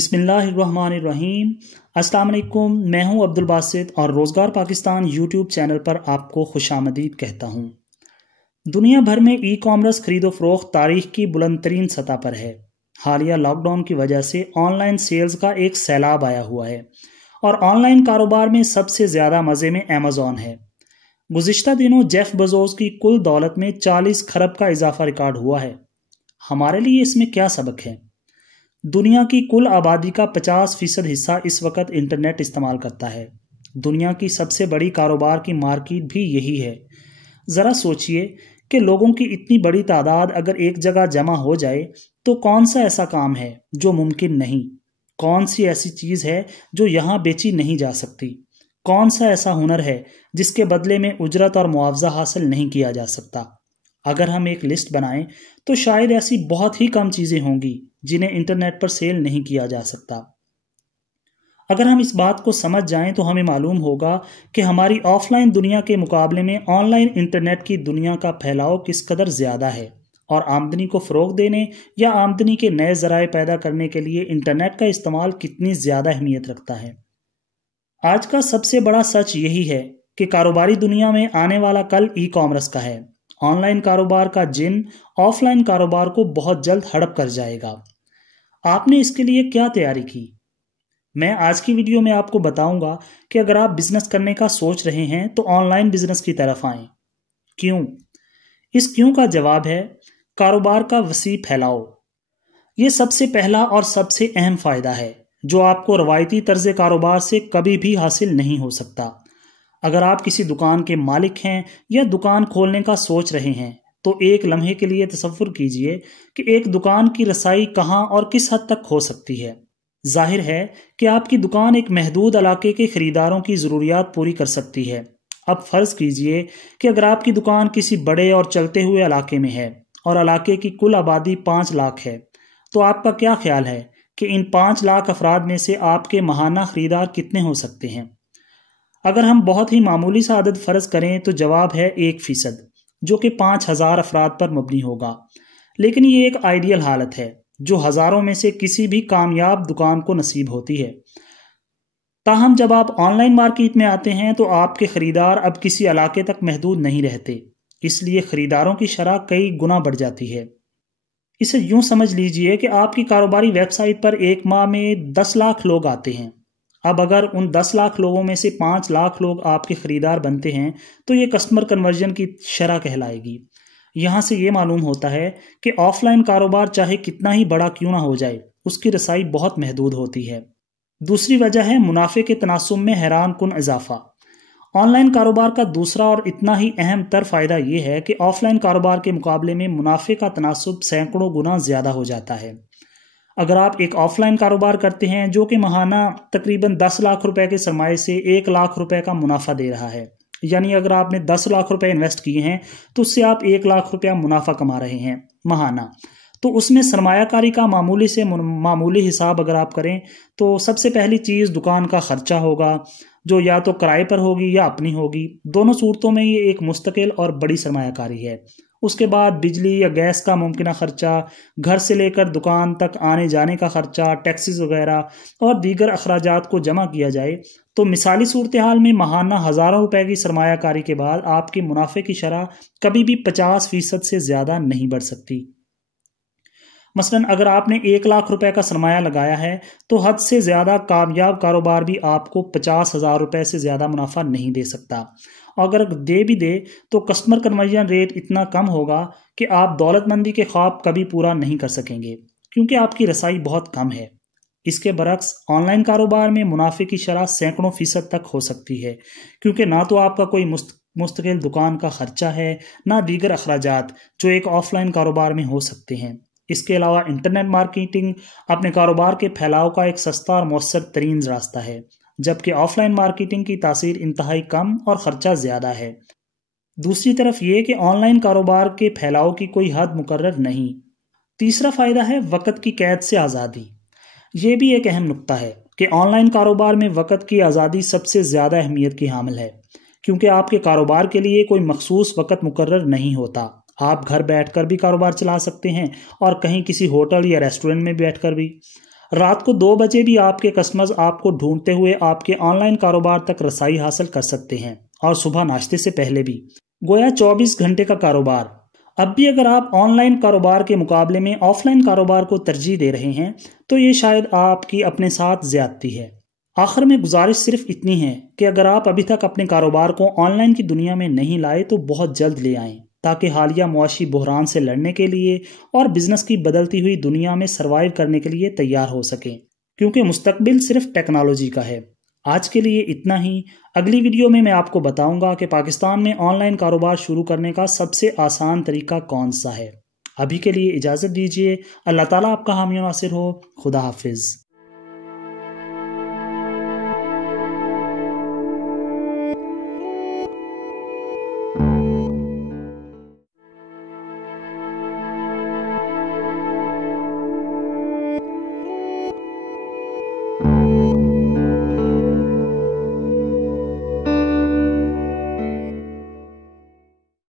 बिस्मिल्लाहिर्रहमानिर्रहीम। अस्सलाम वालेकुम। मैं हूं अब्दुल बासित और रोज़गार पाकिस्तान यूट्यूब चैनल पर आपको खुशामदीद कहता हूं। दुनिया भर में ई कॉमर्स खरीदो फरोख्त तारीख की बुलंद तरीन सतह पर है। हालिया लॉकडाउन की वजह से ऑनलाइन सेल्स का एक सैलाब आया हुआ है और ऑनलाइन कारोबार में सबसे ज़्यादा मज़े में अमेज़ॉन है। गुज़िश्ता दिनों जेफ बेज़ोस की कुल दौलत में 40 खरब का इजाफा रिकॉर्ड हुआ है। हमारे लिए इसमें क्या सबक है? दुनिया की कुल आबादी का 50% हिस्सा इस वक्त इंटरनेट इस्तेमाल करता है। दुनिया की सबसे बड़ी कारोबार की मार्केट भी यही है। ज़रा सोचिए कि लोगों की इतनी बड़ी तादाद अगर एक जगह जमा हो जाए तो कौन सा ऐसा काम है जो मुमकिन नहीं? कौन सी ऐसी चीज़ है जो यहाँ बेची नहीं जा सकती? कौन सा ऐसा हुनर है जिसके बदले में उजरत और मुआवजा हासिल नहीं किया जा सकता? अगर हम एक लिस्ट बनाएं तो शायद ऐसी बहुत ही कम चीज़ें होंगी जिन्हें इंटरनेट पर सेल नहीं किया जा सकता। अगर हम इस बात को समझ जाएं तो हमें मालूम होगा कि हमारी ऑफलाइन दुनिया के मुकाबले में ऑनलाइन इंटरनेट की दुनिया का फैलाव किस कदर ज़्यादा है और आमदनी को फ़रोग़ देने या आमदनी के नए ज़राए पैदा करने के लिए इंटरनेट का इस्तेमाल कितनी ज़्यादा अहमियत रखता है। आज का सबसे बड़ा सच यही है कि कारोबारी दुनिया में आने वाला कल ई कॉमर्स का है। ऑनलाइन कारोबार का जिन ऑफलाइन कारोबार को बहुत जल्द हड़प कर जाएगा। आपने इसके लिए क्या तैयारी की? मैं आज की वीडियो में आपको बताऊंगा कि अगर आप बिजनेस करने का सोच रहे हैं तो ऑनलाइन बिजनेस की तरफ आएं। क्यों? इस क्यों का जवाब है कारोबार का वसी फैलाव। ये सबसे पहला और सबसे अहम फायदा है जो आपको रवायती तर्ज कारोबार से कभी भी हासिल नहीं हो सकता। अगर आप किसी दुकान के मालिक हैं या दुकान खोलने का सोच रहे हैं तो एक लम्हे के लिए तसव्वुर कीजिए कि एक दुकान की रसाई कहां और किस हद तक हो सकती है। जाहिर है कि आपकी दुकान एक महदूद इलाके के खरीदारों की ज़रूरियात पूरी कर सकती है। अब फ़र्ज़ कीजिए कि अगर आपकी दुकान किसी बड़े और चलते हुए इलाके में है और इलाके की कुल आबादी 5 लाख है, तो आपका क्या ख्याल है कि इन 5 लाख अफराद में से आपके माहाना खरीदार कितने हो सकते हैं? अगर हम बहुत ही मामूली सा आदद फ़र्ज़ करें तो जवाब है 1%, जो कि 5000 अफराद पर मबनी होगा। लेकिन ये एक आइडियल हालत है जो हज़ारों में से किसी भी कामयाब दुकान को नसीब होती है। ताहम जब आप ऑनलाइन मार्केट में आते हैं तो आपके ख़रीदार अब किसी इलाके तक महदूद नहीं रहते, इसलिए ख़रीदारों की शरह कई गुना बढ़ जाती है। इसे यूँ समझ लीजिए कि आपकी कारोबारी वेबसाइट पर एक माह में 10 लाख लोग आते हैं। अब अगर उन 10 लाख लोगों में से 5 लाख लोग आपके ख़रीदार बनते हैं तो ये कस्टमर कन्वर्जन की शरह कहलाएगी। यहाँ से ये मालूम होता है कि ऑफलाइन कारोबार चाहे कितना ही बड़ा क्यों ना हो जाए, उसकी रसाई बहुत महदूद होती है। दूसरी वजह है मुनाफे के तनासुब में हैरान कुन इजाफा। ऑनलाइन कारोबार का दूसरा और इतना ही अहम तर फ़ायदा ये है कि ऑफलाइन कारोबार के मुकाबले में मुनाफे का तनासुब सैकड़ों गुना ज़्यादा हो जाता है। अगर आप एक ऑफलाइन कारोबार करते हैं जो कि माहाना तकरीबन 10 लाख रुपए के सरमाए से 1 लाख रुपए का मुनाफा दे रहा है, यानी अगर आपने 10 लाख रुपए इन्वेस्ट किए हैं तो उससे आप 1 लाख रुपया मुनाफा कमा रहे हैं माहाना, तो उसमें सरमायाकारी का मामूली से मामूली हिसाब अगर आप करें तो सबसे पहली चीज़ दुकान का खर्चा होगा जो या तो किराए पर होगी या अपनी होगी। दोनों सूरतों में ये एक मुस्तकिल और बड़ी सरमायाकारी है। उसके बाद बिजली या गैस का मुमकिना खर्चा, घर से लेकर दुकान तक आने जाने का खर्चा, टैक्सेस वगैरह और दीगर अखराजात को जमा किया जाए तो मिसाली सूरत हाल में माहाना हज़ारों रुपए की सरमायाकारी के बाद आपके मुनाफे की शरह कभी भी 50% से ज़्यादा नहीं बढ़ सकती। मसलन अगर आपने 1 लाख रुपए का सरमाया लगाया है तो हद से ज़्यादा कामयाब कारोबार भी आपको 50,000 रुपए से ज़्यादा मुनाफा नहीं दे सकता। अगर दे भी दे तो कस्टमर कन्वर्जन रेट इतना कम होगा कि आप दौलतमंदी के ख्वाब कभी पूरा नहीं कर सकेंगे क्योंकि आपकी रसाई बहुत कम है। इसके बरक्स ऑनलाइन कारोबार में मुनाफे की शरह सैकड़ों फीसद तक हो सकती है क्योंकि ना तो आपका कोई मुस्तकिल दुकान का खर्चा है, ना दीगर अखराजात जो एक ऑफलाइन कारोबार में हो सकते हैं। इसके अलावा इंटरनेट मार्केटिंग अपने कारोबार के फैलाव का एक सस्ता और मौसर तरीन रास्ता है, जबकि ऑफलाइन मार्केटिंग की तासीर इंतहाई कम और ख़र्चा ज़्यादा है। दूसरी तरफ ये कि ऑनलाइन कारोबार के फैलाव की कोई हद मुकर्रर नहीं। तीसरा फ़ायदा है वक़्त की कैद से आज़ादी। ये भी एक अहम नुक्ता है कि ऑनलाइन कारोबार में वक़्त की आज़ादी सबसे ज़्यादा अहमियत की हामिल है क्योंकि आपके कारोबार के लिए कोई मखसूस वक़्त मुकर्रर नहीं होता। आप घर बैठकर भी कारोबार चला सकते हैं और कहीं किसी होटल या रेस्टोरेंट में बैठकर भी। رات کو 2 بجے بھی آپ کے کسٹمرز آپ کو ڈھونڈتے ہوئے آپ کے آن لائن کاروبار تک رسائی حاصل کر سکتے ہیں، اور صبح ناشتے سے پہلے بھی، گویا 24 گھنٹے کا کاروبار۔ اب بھی اگر آپ آن لائن کاروبار کے مقابلے میں آف لائن کاروبار کو ترجیح دے رہے ہیں تو یہ شاید آپ کی اپنے ساتھ زیادتی ہے۔ آخر میں گزارش صرف اتنی ہے کہ اگر آپ ابھی تک اپنے کاروبار کو آن لائن کی دنیا میں نہیں لائے تو بہت جلد لے آئیں، تاکہ حالیہ معاشی بحران سے لڑنے کے لیے اور بزنس کی بدلتی ہوئی دنیا میں سروائیو کرنے کے لیے تیار ہو سکیں، کیونکہ مستقبل صرف ٹیکنالوجی کا ہے۔ آج کے لیے اتنا ہی۔ اگلی ویڈیو میں آپ کو بتاؤں گا کہ پاکستان میں آن لائن کاروبار شروع کرنے کا سب سے آسان طریقہ کون سا ہے۔ ابھی کے لیے اجازت دیجیے۔ اللہ تعالیٰ آپ کا حامی و ناصر ہو۔ خدا حافظ۔